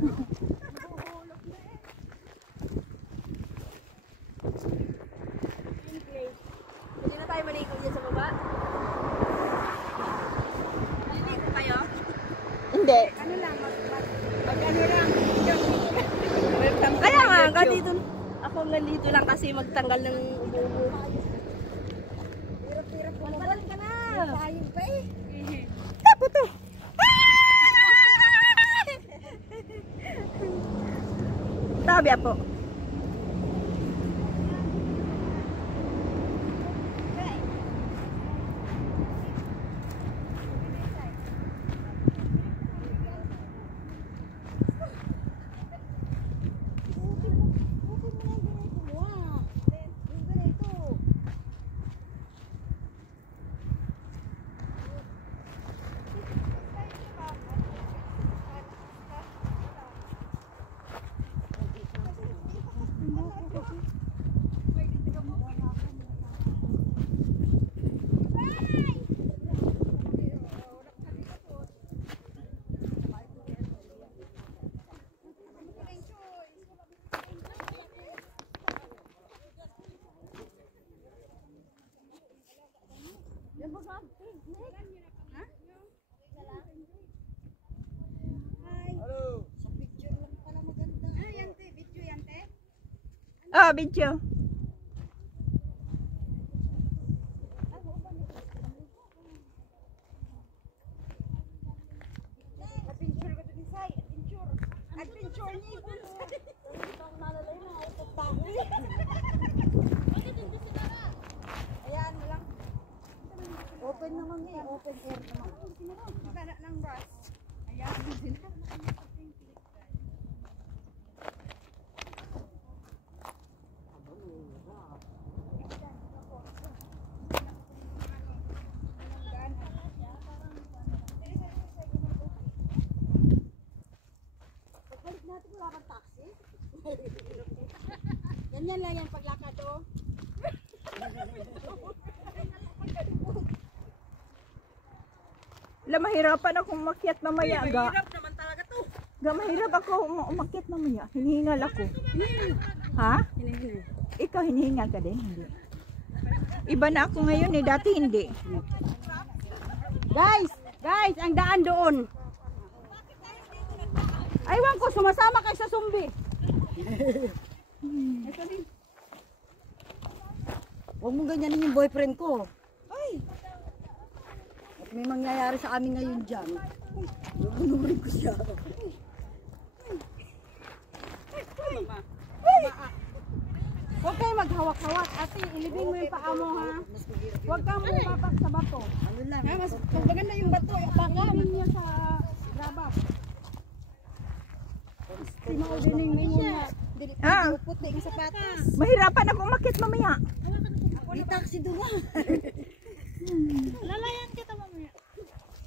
Hindi na tayo maligo dyan sa baba. Maligo kayo? Hindi. Ano lang, mag-ano lang. Kaya nga, hanggang dito. Ako hanggang dito lang kasi magtanggal ng ubo. Hirap-hirap bumabalik ka na. Tayo pa eh. Tapo to. Tabi po. Oh, video. Adventure ko to Bisay. Adventure. Adventure niya. Ito ang nalalay na. Utot pa ako. Ayan lang. Open naman ngayon. Open air naman. Sana ng bus. Ayan. Pagbalik natin wala kang taxi. Ganyan lang yan paglakad o. Mahirapan akong umakyat mamaya. Mahirap naman talaga to. Mahirap ako umakyat mamaya. Hinihingal ako. Ha? Hinahinay. Ikaw hinihingal ka din? Hindi. Iba na ako ngayon eh. Dati hindi. Guys, ang daan doon. Aywan ko, sumasama kayo sa sumbi. Huwag mong ganyanin yung boyfriend ko. Ay! At may mangyayari sa amin ngayon dyan. Bunurin ko siya. Huwag kayo maghawak-hawak. Ate, ilibing mo yung paa mo ha. Huwag kang bumapak sa bato. Ano lang? Mas maganda yung bato. Pagawin niya sa grabas. Sinaudining mo niya. Ah, Puti ng sapatos. mahirapan ako umakyat mamaya. Di taxi doon. Lalayan kita mamaya.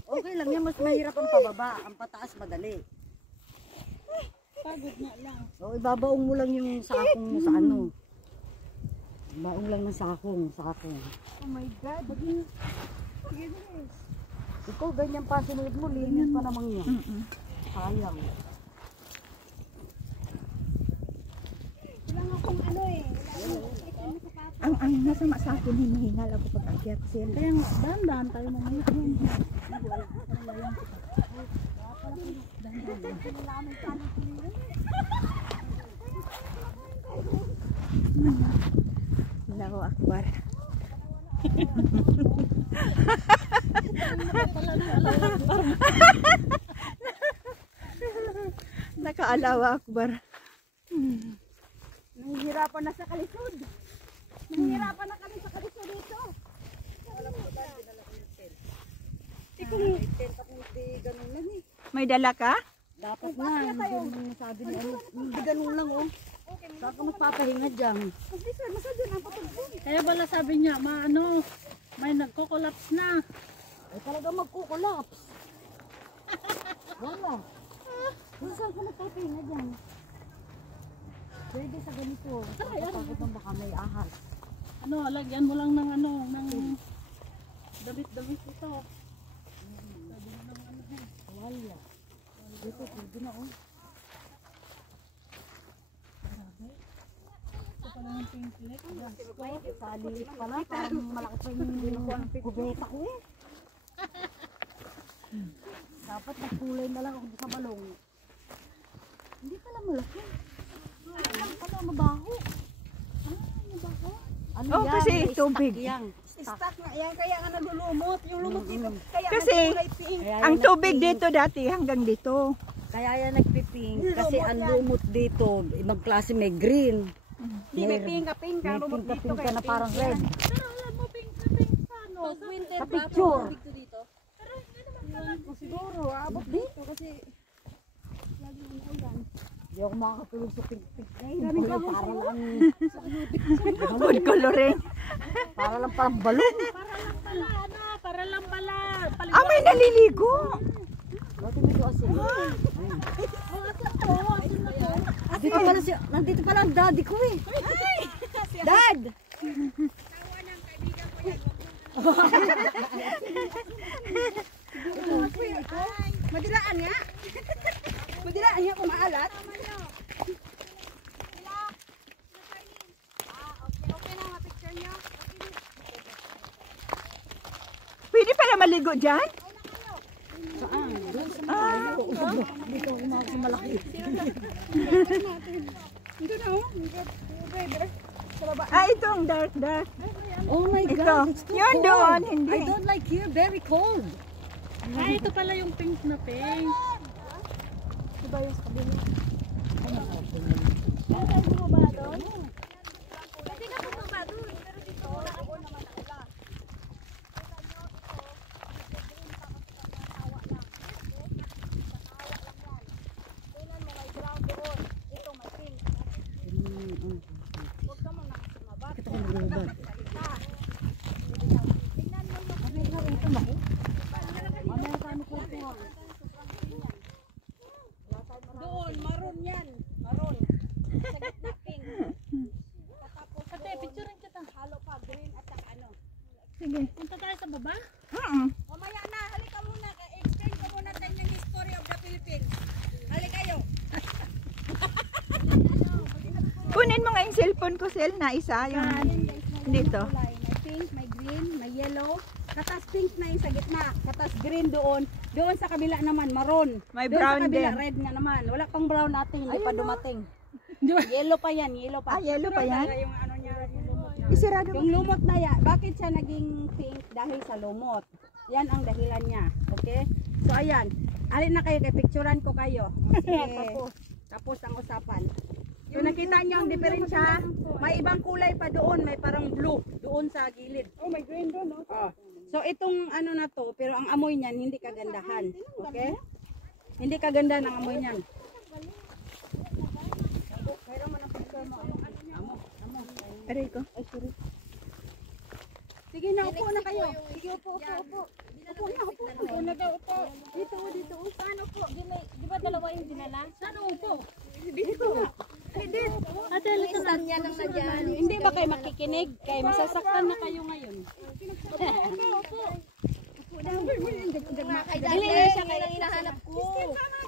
Okay lang yan. Mas mahirap ang pababa. Ang pataas madali. Pagod na lang. O, ibabaong mo lang yung sakong mo sa ano. Baong lang ng sakong. Oh my God. Ikaw, ganyan pa sunod mo. Linis pa naman yan. Sayang. Kailangan akong ano eh. Ang nasama sa akin, hinihingal ako pag akyat sila. Kaya dahan-dahan tayo mamaya. Allahu Akbar. Naka-Allahu Akbar. Nahihirapan na sa kalisod. Nahihirapan na kami sa kalisod dito. Ganun lang eh. May dala ka? Dapat nga, hindi mo nasabi na ano. Hindi ganun lang oh. Saka magpapahinga dyan. Kaya pala sabi niya, maano, may nagko-collapse na. Ay talaga magkukulaps. Wala. Saan ka magpapahinga dyan? Pwede sa ganito. Takot na baka may ahas. Ano, lagyan mo lang ng ano, ng damit-damit ito. Wala. Dito, pwede na oh. Sa liit pala, parang malaki pa yung kubeta ko eh. Dapat nagkulay na lang ako sa balong. Hindi pala malaki. Ano pala, mabaho. Mabaho. Ano Oh, kasi tubig. Stock nga yan, kaya nga nalulumot. Yung lumot dito, kaya Kasi, kulay pink. ang tubig dito dati hanggang dito. Kaya yan nagpipink kasi ang lumot dito, ibang klase may green. Hindi, may pink ka, pink ka. May Lumot dito pinka-pinka kaya na parang pink red. yan. Pero alam mo, pink na pink sa ano? Sa picture. Siguro, abot dito kasi Hindi ako makakatulog sa pink-pink na yun. Para lang, Food coloring. para lang parang balon. Para lang pala, ano? Para lang pala. Ah, may naliligo. Dati may doon sila. Nandito pala ang daddy ko eh. Dad! madilaan nga. Madilaan nga kung maalat. Pwede pala maligo dyan? Dito ako malaki. Ito na oh. Ah, ito ang dark. Oh my Ito. God, it's too Yun cold. doon, hindi. I don't like here, very cold. Ah, ito pala yung pink na pink. Bakit ako nagubad? Doon, maroon yan. Maroon. Sa gitna pink. Tapos Ate, picturean kita. halo pa green at saka ano. Sige. Punta tayo sa baba. Mamaya na, halika muna. Explain ko muna tayo ng history of the Philippines. Halika kayo. Kunin mo nga yung cellphone ko, Sel, na isa. Yung dito. May pink, may green, may yellow. Katas pink na yung sa gitna. Katas green doon. Doon sa kabila naman, maroon. May Doon brown sa kabila, din. red nga naman. Wala pang brown natin, hindi pa dumating. Yellow pa yan, yellow pa. Ah, yellow pa yan? Yung ano niya, yung lumot niya. Isirado mo. Yung lumot na yan, bakit siya naging pink? Dahil sa lumot. Yan ang dahilan niya. Okay? So ayan, alin na kayo, kay picturean ko kayo. Sige. Tapos ang usapan. So nakita niyo ang diferensya, may ibang kulay pa doon, may parang blue doon sa gilid. Oh, may green doon, no? Oh. So itong ano na to, pero ang amoy niyan hindi kagandahan. Okay? Hindi kaganda ng amoy niyan. Pero man ang picture mo, amo. Aray ko. Ay, sorry. Sige na, upo na kayo. Sige, upo. Upo na daw, upo. Dito. Saan upo? Di ba dalawa yung dinala? Saan upo? Dito. Ate, halika na. Hindi ba kayo makikinig? Kaya masasaktan na kayo ngayon. Dali na siya kayo hinahanap ko.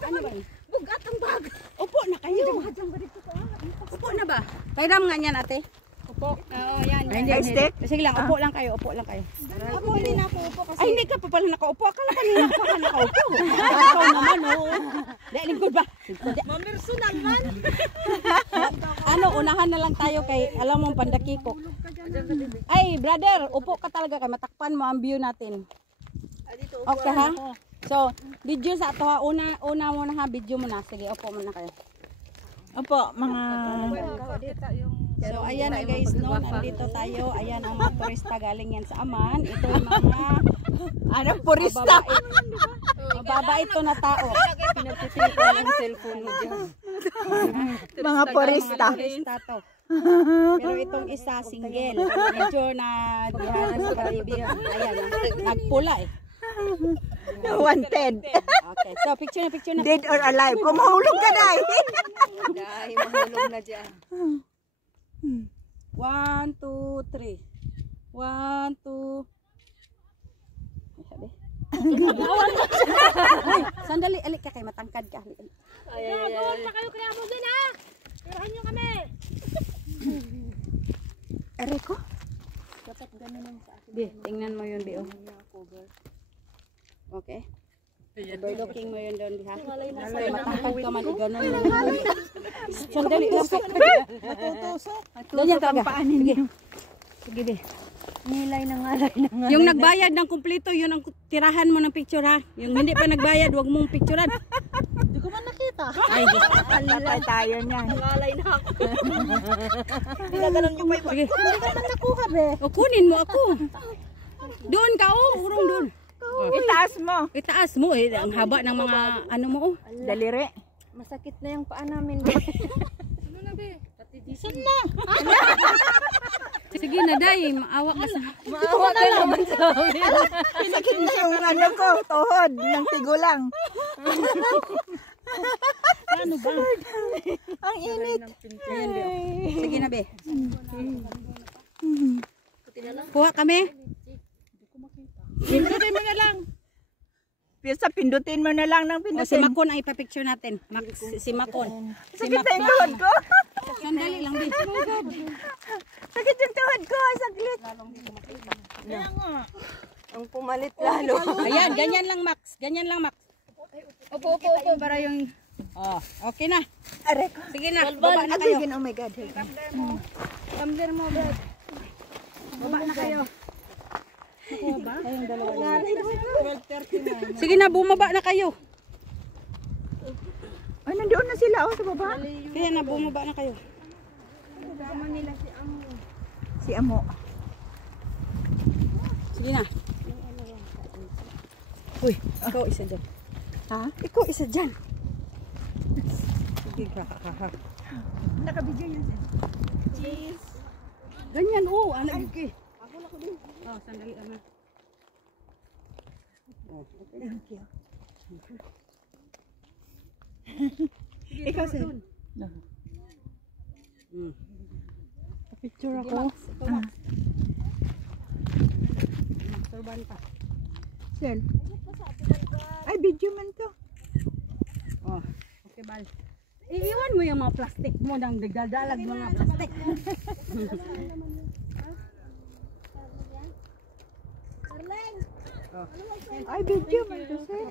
Ano ba? Bugat ang bag. Upo na kayo. Upo na ba? Kairam nga niyan, ate. Upo. Oo, yan. Ay, stick? Sige lang, upo lang kayo. Ako hindi na ako upo kasi. Ay, hindi ka pa pala nakaupo. Akala kanina pa ka nakaupo. Ikaw naman, oo. Dahil lingkod ba? Mamersunal man. Ano, unahan na lang tayo kay, alam mo, pandakiko. Ay, brother, upo ka talaga kay matakpan mo ang view natin. Okay ha? So, video sa ato ha. Una muna ha, video muna. Sige, upo muna kayo. Opo, mga... So, ayan na guys, no, nandito tayo. Ayan ang mga turista galing yan sa Aman. Ito yung mga Anong purista? mababait to na tao. Pinagtitili ko lang cellphone mo dyan. Mga purista. Mga turista to. Pero itong isa, single. Medyo na dihanan sa Caribbean. Ayan, nagpula eh. Wanted. Okay, so picture na. Dead or alive. Kung mahulog ka na Dahil mahulog na dyan. 1, 2, 3. 1, 2. Sandali, alik ka kay matangkad ka. Gawin pa kayo kaya mo din ha. Tirahan nyo kami. Overlooking mo yun doon, ha? Matapad ka man, ganun. Sandali lang po. Ganyan talaga. Sige. Sige, be. Nilay na ngalay na nga. Yung nagbayad ng kumpleto, yun ang tirahan mo ng picture, ha? Yung hindi pa nagbayad, huwag mong picturean. Hindi ko man nakita. Ay, Diyos. Patay tayo niyan. Ngalay na ako. Ginaganon yung may Hindi ko man nakuha, be. O, kunin mo ako. Doon ka, urong doon. Itaas mo. Itaas mo, ang haba ng mga, ano mo, Daliri. Masakit na yung paa namin. Saan na? Sige na, day. Maawa ka sa... Maawa ka naman sa amin. Sakit na yung ano ko, tuhod ng tigulang. Ano ba? Ang init. Ayan, be. Sige na, be. Kuha kami. Pindutin mo na lang. Pisa, pindutin mo na lang ng O, si pindutin. Makon ang ipapicture natin. Si Makon. Sakit na yung tuhod ko. Sandali lang, be. Sakit yung tuhod ko. Sakit. Kaya nga. Ang pumalit lalo. Ayan, ganyan lang, Max. Ganyan lang, Max. Opo. Para yung... Oh, okay na. Aray ko. Sige na, baba na kayo. Oh my God. Tumbler mo, bro. Baba na kayo. Sige na, bumaba na kayo. Ay, nandoon na sila sa baba. Kaya na, bumaba na kayo. Si Amo. Sige na. Uy, ikaw isa dyan. Ha? Ikaw isa dyan. Sige, Nakabidyo yan. ganyan, oh. Ano, okay. Oh, sandali lang na. Thank you. Ikaw sir. No. Picture ako. Sorban pa. Sir. Ay, video man to. Oh, okay, bal. Iiwan mo yung mga plastic mo nang nagdadalag mga plastic. Ay, video man to sir.